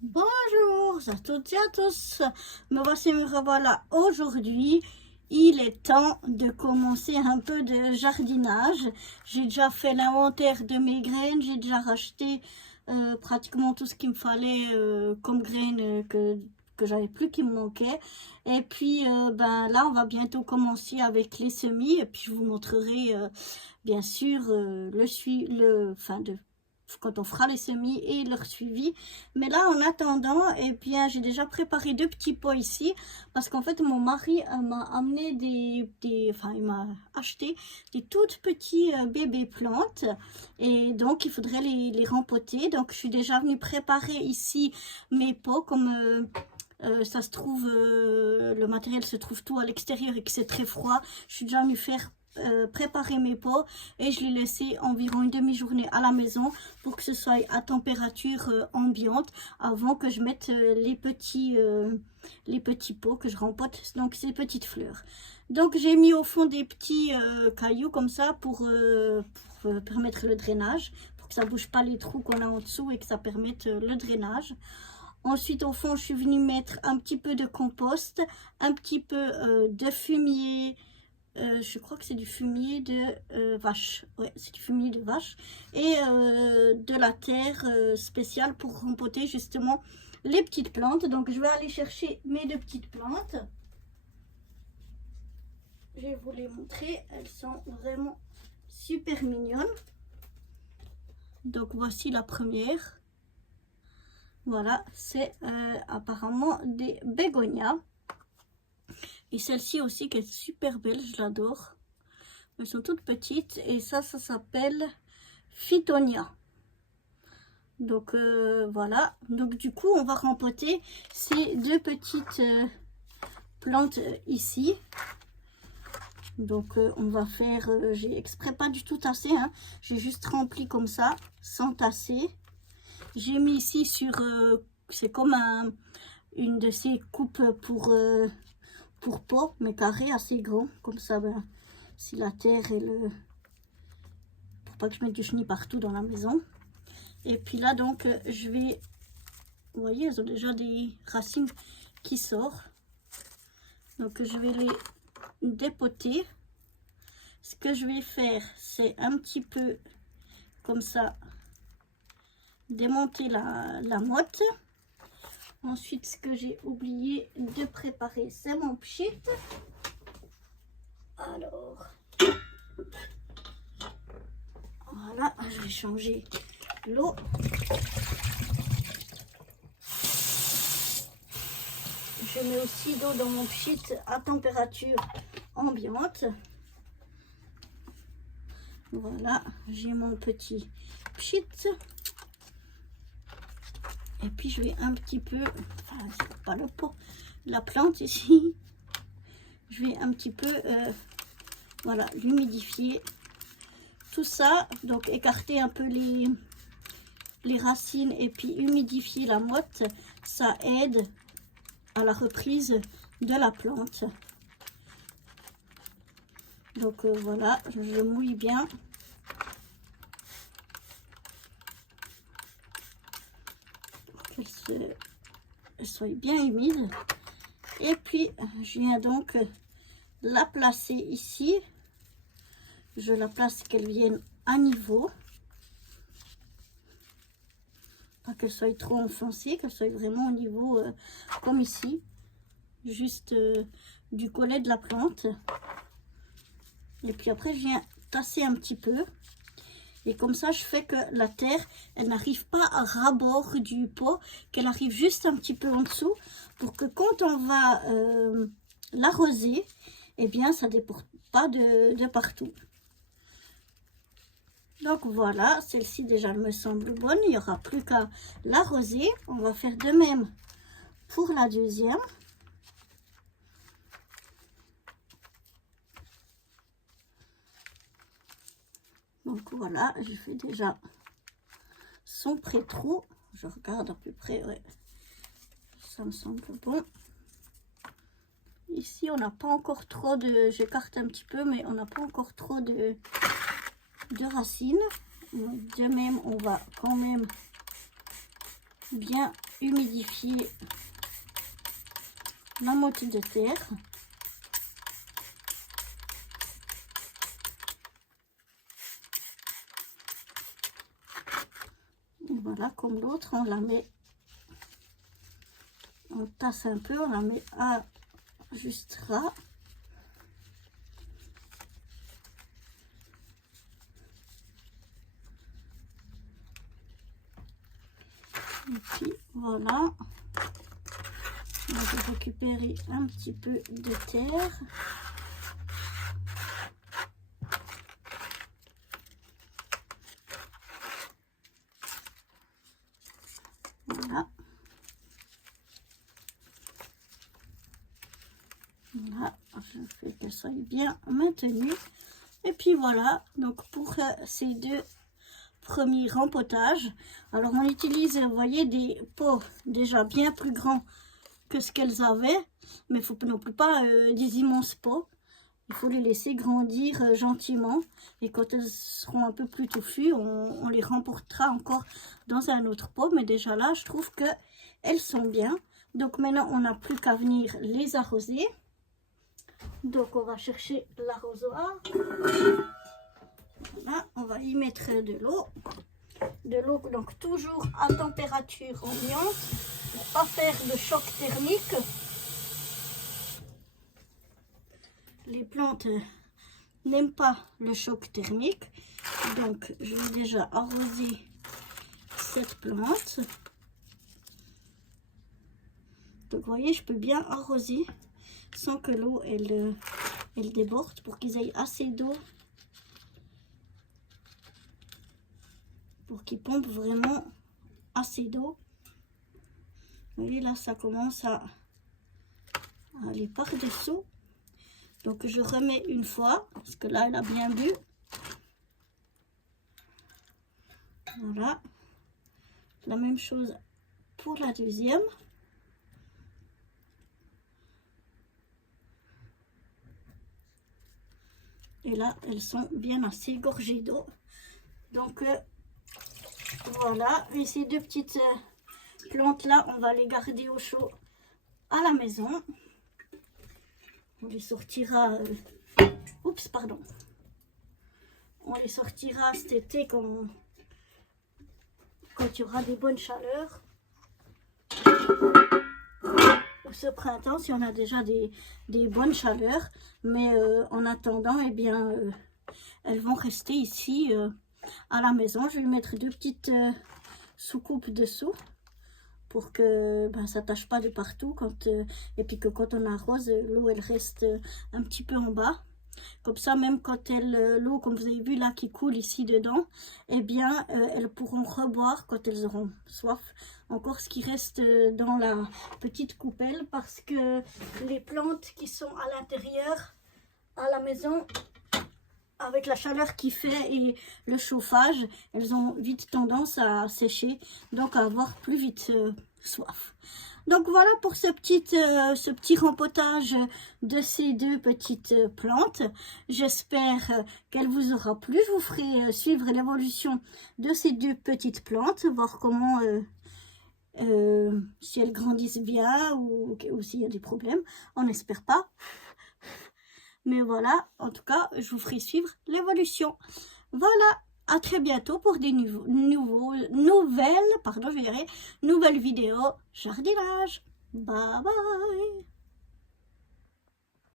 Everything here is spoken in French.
Bonjour à toutes et à tous, me voici, me revoilà aujourd'hui. Il est temps de commencer un peu de jardinage. J'ai déjà fait l'inventaire de mes graines, j'ai déjà racheté pratiquement tout ce qu'il me fallait comme graines que j'avais plus, qui me manquait. Et puis là on va bientôt commencer avec les semis et puis je vous montrerai bien sûr quand on fera les semis et leur suivi. Mais là, en attendant, eh bien, j'ai déjà préparé 2 petits pots ici. Parce qu'en fait, mon mari m'a amené il m'a acheté des toutes petits bébés plantes. Et donc, il faudrait les rempoter. Donc, je suis déjà venue préparer ici mes pots comme... ça se trouve, le matériel se trouve tout à l'extérieur et que c'est très froid. Je suis déjà venue préparer mes pots et je les laissé environ une demi-journée à la maison pour que ce soit à température ambiante avant que je mette les petits pots que je rempote, donc ces petites fleurs. Donc j'ai mis au fond des petits cailloux comme ça pour permettre le drainage, pour que ça bouge pas les trous qu'on a en dessous et que ça permette le drainage. Ensuite, au fond, je suis venue mettre un petit peu de compost, un petit peu de fumier. Je crois que c'est du fumier de vache. Ouais, c'est du fumier de vache. Et de la terre spéciale pour rempoter justement les petites plantes. Donc, je vais aller chercher mes 2 petites plantes. Je vais vous les montrer. Elles sont vraiment super mignonnes. Donc, voici la première. Voilà, c'est apparemment des bégonias. Et celle-ci aussi qui est super belle, je l'adore. Elles sont toutes petites et ça s'appelle Phytonia. Donc voilà, donc du coup on va rempoter ces 2 petites plantes ici. Donc on va faire, j'ai exprès pas du tout tassé, hein. J'ai juste rempli comme ça, sans tasser. J'ai mis ici sur, c'est comme une de ces coupes pour pot, mais carré, assez grand, comme ça, si la terre et pour pas que je mette du chenille partout dans la maison. Et puis là, donc, je vais, vous voyez, elles ont déjà des racines qui sortent. Donc, je vais les dépoter. Ce que je vais faire, c'est un petit peu, comme ça, démonter la motte. Ensuite, ce que j'ai oublié de préparer, c'est mon pchit. Alors, voilà, je vais changer l'eau. Je mets aussi d'eau dans mon pchit à température ambiante. Voilà, j'ai mon petit pchit. Et puis je vais un petit peu, enfin c'est pas le pot, la plante ici. Je vais un petit peu, voilà, l'humidifier. Tout ça, donc écarter un peu les racines et puis humidifier la motte, ça aide à la reprise de la plante. Donc voilà, je mouille bien. Pour qu'elle soit bien humide. Et puis je viens donc la placer ici. Je la place qu'elle vienne à niveau. Pas qu'elle soit trop enfoncée, qu'elle soit vraiment au niveau comme ici. Juste du collet de la plante. Et puis après, je viens tasser un petit peu. Et comme ça, je fais que la terre, elle n'arrive pas à ras-bord du pot, qu'elle arrive juste un petit peu en dessous, pour que quand on va l'arroser, eh bien, ça ne déborde pas de partout. Donc voilà, celle-ci déjà elle me semble bonne, il n'y aura plus qu'à l'arroser. On va faire de même pour la deuxième. Donc voilà, je fais déjà son pré-trou. Je regarde à peu près, ouais, ça me semble bon. Ici, on n'a pas encore trop de... J'écarte un petit peu, mais on n'a pas encore trop de racines. Donc, de même, on va quand même bien humidifier la motte de terre. Et voilà, comme l'autre, on la met, on tasse un peu, on la met à juste là. Et puis voilà, on va récupérer un petit peu de terre. Voilà. Voilà, je fais qu'elle soit bien maintenue. Et puis voilà, donc pour ces deux premiers rempotages, alors on utilise, vous voyez, des pots déjà bien plus grands que ce qu'elles avaient, mais il ne faut non plus pas des immenses pots. Il faut les laisser grandir gentiment, et quand elles seront un peu plus touffues, on les remportera encore dans un autre pot. Mais déjà là, je trouve que elles sont bien. Donc maintenant, on n'a plus qu'à venir les arroser. Donc on va chercher l'arrosoir. Voilà, on va y mettre de l'eau. De l'eau, donc toujours à température ambiante, pour pas faire de choc thermique. Les plantes n'aiment pas le choc thermique. Donc je vais déjà arroser cette plante. Donc vous voyez, je peux bien arroser sans que l'eau elle déborde, pour qu'ils aient assez d'eau, pour qu'ils pompent vraiment assez d'eau. Vous voyez là, ça commence à aller par-dessous. Donc je remets une fois, parce que là elle a bien bu. Voilà. La même chose pour la deuxième. Et là, elles sont bien assez gorgées d'eau. Donc voilà. Et ces deux petites plantes là, on va les garder au chaud à la maison. On les sortira, oups, pardon. On les sortira cet été quand il y aura des bonnes chaleurs. Ou ce printemps, si on a déjà des bonnes chaleurs. Mais en attendant, eh bien, elles vont rester ici à la maison. Je vais mettre deux petites soucoupes dessous, pour que ça ne tâche pas de partout, et puis que quand on arrose, l'eau elle reste un petit peu en bas. Comme ça, même quand l'eau, comme vous avez vu là, qui coule ici dedans, eh bien, elles pourront reboire quand elles auront soif. Encore ce qui reste dans la petite coupelle, parce que les plantes qui sont à l'intérieur, à la maison, avec la chaleur qu'il fait et le chauffage, elles ont vite tendance à sécher, donc à avoir plus vite soif. Donc voilà pour ce petit rempotage de ces deux petites plantes. J'espère qu'elle vous aura plu. Je vous ferai suivre l'évolution de ces deux petites plantes, voir comment, si elles grandissent bien ou s'il y a des problèmes. On n'espère pas. Mais voilà, en tout cas, je vous ferai suivre l'évolution. Voilà, à très bientôt pour des nouvelles vidéos jardinage. Bye bye.